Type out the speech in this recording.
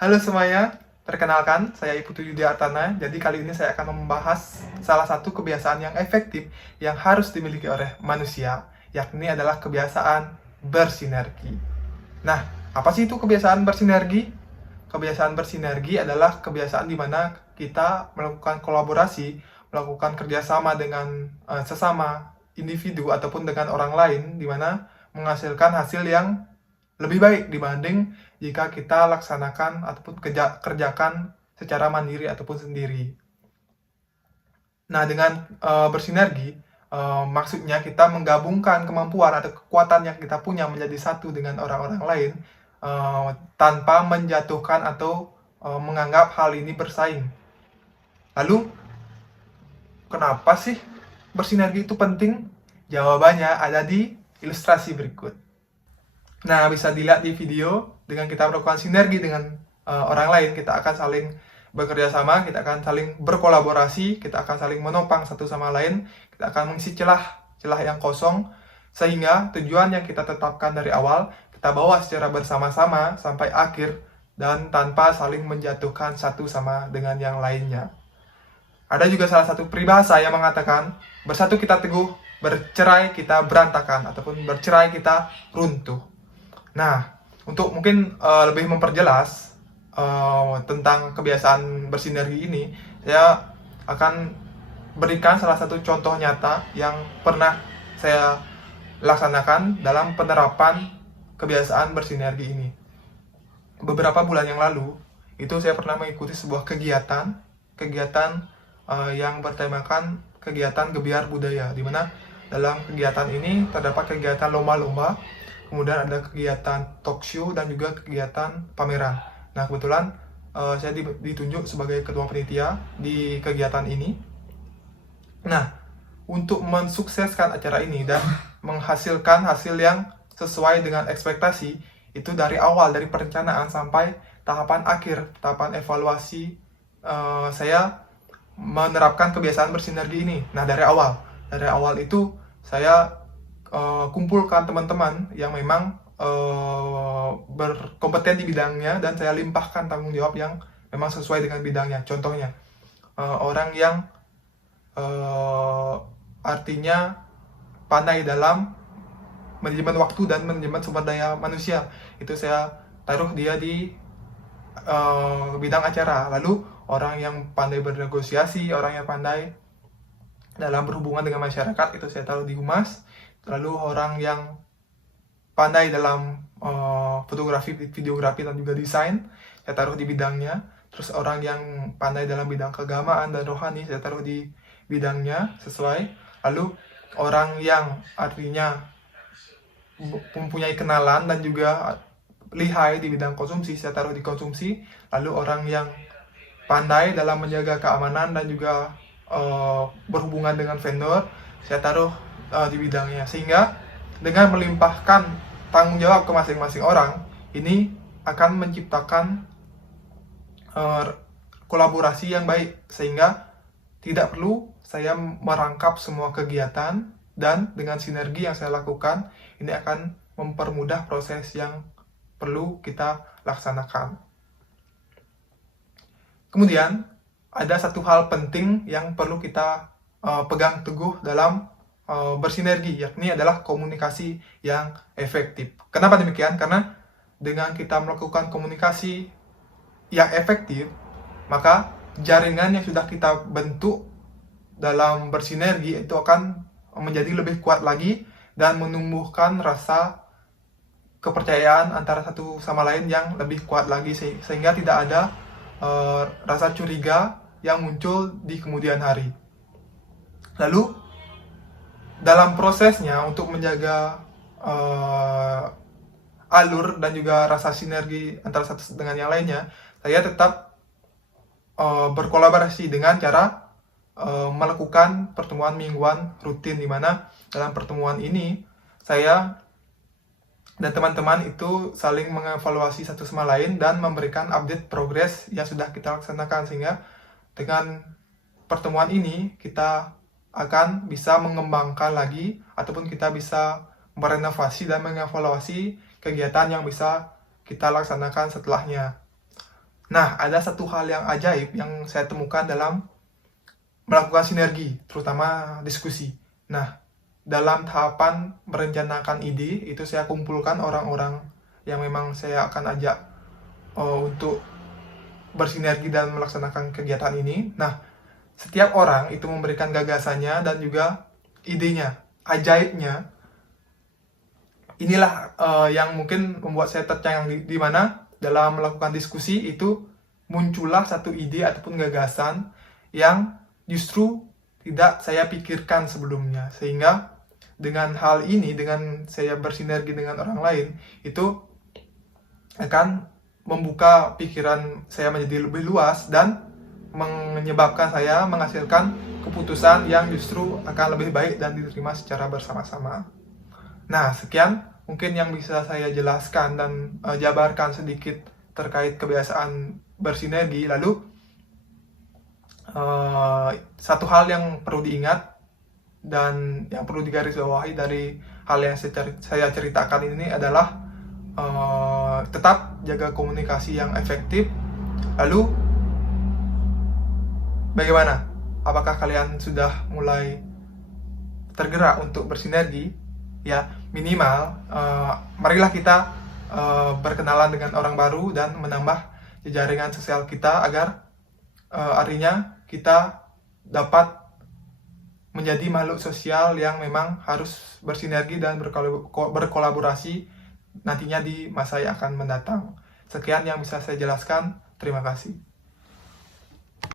Halo semuanya, perkenalkan saya Iputu Yudi Artana. Jadi kali ini saya akan membahas salah satu kebiasaan yang efektif yang harus dimiliki oleh manusia, yakni adalah kebiasaan bersinergi. Nah, apa sih itu kebiasaan bersinergi? Kebiasaan bersinergi adalah kebiasaan di mana kita melakukan kolaborasi, melakukan kerjasama dengan sesama individu ataupun dengan orang lain, di mana menghasilkan hasil yang lebih baik dibanding jika kita laksanakan ataupun kerjakan secara mandiri ataupun sendiri. Nah, dengan bersinergi, maksudnya kita menggabungkan kemampuan atau kekuatan yang kita punya menjadi satu dengan orang-orang lain tanpa menjatuhkan atau menganggap hal ini bersaing. Lalu, kenapa sih bersinergi itu penting? Jawabannya ada di ilustrasi berikut. Nah, bisa dilihat di video, dengan kita melakukan sinergi dengan orang lain, kita akan saling bekerja sama, kita akan saling berkolaborasi, kita akan saling menopang satu sama lain, kita akan mengisi celah yang kosong, sehingga tujuan yang kita tetapkan dari awal, kita bawa secara bersama-sama sampai akhir, dan tanpa saling menjatuhkan satu sama dengan yang lainnya. Ada juga salah satu peribahasa yang mengatakan, bersatu kita teguh, bercerai kita berantakan, ataupun bercerai kita runtuh. Nah, untuk mungkin lebih memperjelas tentang kebiasaan bersinergi ini, saya akan berikan salah satu contoh nyata yang pernah saya laksanakan dalam penerapan kebiasaan bersinergi ini. Beberapa bulan yang lalu, itu saya pernah mengikuti sebuah kegiatan yang bertemakan kegiatan gebiar budaya, di mana dalam kegiatan ini terdapat kegiatan lomba-lomba, kemudian ada kegiatan talk show dan juga kegiatan pameran. Nah, kebetulan saya ditunjuk sebagai ketua panitia di kegiatan ini. Nah, untuk mensukseskan acara ini dan menghasilkan hasil yang sesuai dengan ekspektasi, itu dari awal, dari perencanaan sampai tahapan akhir, tahapan evaluasi, saya menerapkan kebiasaan bersinergi ini. Nah, dari awal itu saya kumpulkan teman-teman yang memang berkompeten di bidangnya, dan saya limpahkan tanggung jawab yang memang sesuai dengan bidangnya. Contohnya, orang yang artinya pandai dalam manajemen waktu dan manajemen sumber daya manusia, itu saya taruh dia di bidang acara. Lalu orang yang pandai bernegosiasi, orang yang pandai dalam berhubungan dengan masyarakat, itu saya taruh di humas. Lalu orang yang pandai dalam fotografi, videografi, dan juga desain, saya taruh di bidangnya. Terus orang yang pandai dalam bidang keagamaan dan rohani, saya taruh di bidangnya sesuai. Lalu orang yang artinya mempunyai kenalan dan juga lihai di bidang konsumsi, saya taruh di konsumsi. Lalu orang yang pandai dalam menjaga keamanan dan juga berhubungan dengan vendor, saya taruh di bidangnya. Sehingga dengan melimpahkan tanggung jawab ke masing-masing orang, ini akan menciptakan kolaborasi yang baik, sehingga tidak perlu saya merangkap semua kegiatan, dan dengan sinergi yang saya lakukan, ini akan mempermudah proses yang perlu kita laksanakan. Kemudian, ada satu hal penting yang perlu kita pegang teguh dalam bersinergi, yakni adalah komunikasi yang efektif. Kenapa demikian? Karena dengan kita melakukan komunikasi yang efektif, maka jaringan yang sudah kita bentuk dalam bersinergi itu akan menjadi lebih kuat lagi dan menumbuhkan rasa kepercayaan antara satu sama lain yang lebih kuat lagi, sehingga tidak ada rasa curiga yang muncul di kemudian hari. Lalu, dalam prosesnya untuk menjaga alur dan juga rasa sinergi antara satu dengan yang lainnya, saya tetap berkolaborasi dengan cara melakukan pertemuan mingguan rutin, di mana dalam pertemuan ini saya dan teman-teman itu saling mengevaluasi satu sama lain dan memberikan update progres yang sudah kita laksanakan, sehingga dengan pertemuan ini kita akan bisa mengembangkan lagi, ataupun kita bisa merenovasi dan mengevaluasi kegiatan yang bisa kita laksanakan setelahnya. Nah, ada satu hal yang ajaib yang saya temukan dalam melakukan sinergi, terutama diskusi. Nah, dalam tahapan merencanakan ide, itu saya kumpulkan orang-orang yang memang saya akan ajak untuk bersinergi dan melaksanakan kegiatan ini. Nah, setiap orang itu memberikan gagasannya dan juga idenya. Ajaibnya, inilah yang mungkin membuat saya tercengang, di mana dalam melakukan diskusi itu muncullah satu ide ataupun gagasan yang justru tidak saya pikirkan sebelumnya. Sehingga dengan hal ini, dengan saya bersinergi dengan orang lain, itu akan membuka pikiran saya menjadi lebih luas dan menyebabkan saya menghasilkan keputusan yang justru akan lebih baik dan diterima secara bersama-sama. Nah, sekian mungkin yang bisa saya jelaskan dan jabarkan sedikit terkait kebiasaan bersinergi. Lalu, satu hal yang perlu diingat dan yang perlu digarisbawahi dari hal yang saya ceritakan ini adalah tetap jaga komunikasi yang efektif. Lalu, bagaimana? Apakah kalian sudah mulai tergerak untuk bersinergi? Ya, minimal marilah kita berkenalan dengan orang baru dan menambah jaringan sosial kita agar artinya kita dapat menjadi makhluk sosial yang memang harus bersinergi dan berkolaborasi nantinya di masa yang akan mendatang. Sekian yang bisa saya jelaskan. Terima kasih.